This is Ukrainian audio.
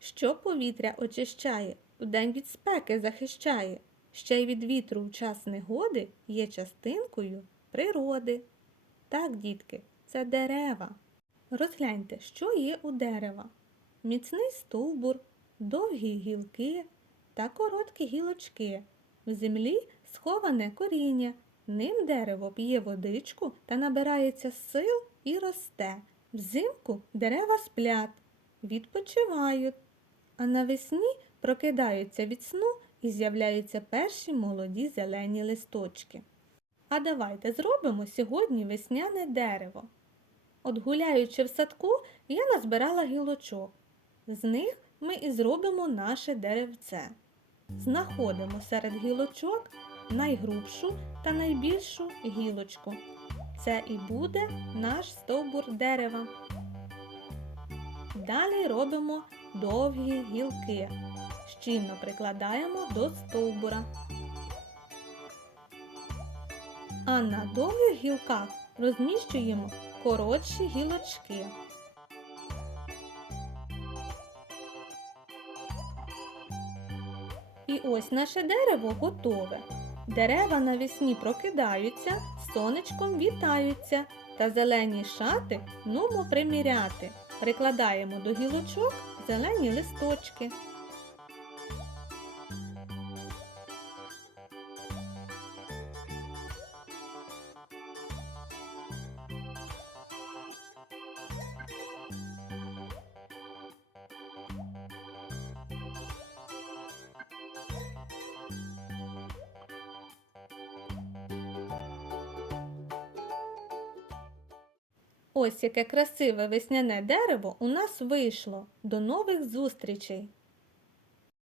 що повітря очищає, вдень від спеки захищає, ще й від вітру в час негоди є частинкою природи. Так, дітки, це дерева. Розгляньте, що є у дерева. Міцний стовбур, довгі гілки та короткі гілочки. В землі сховане коріння. Ним дерево п'є водичку та набирається сил і росте. Взимку дерева сплять, відпочивають, а навесні прокидаються від сну і з'являються перші молоді зелені листочки. А давайте зробимо сьогодні весняне дерево. От гуляючи в садку, я назбирала гілочок. З них ми і зробимо наше деревце. Знаходимо серед гілочок найгрубшу та найбільшу гілочку. Це і буде наш стовбур дерева. Далі робимо довгі гілки. Щільно прикладаємо до стовбура. А на довгих гілках розміщуємо коротші гілочки. І ось наше дерево готове. Дерева навесні прокидаються, сонечком вітаються, та зелені шати нумо приміряти. Прикладаємо до гілочок зелені листочки. Ось яке красиве весняне дерево у нас вийшло. До нових зустрічей!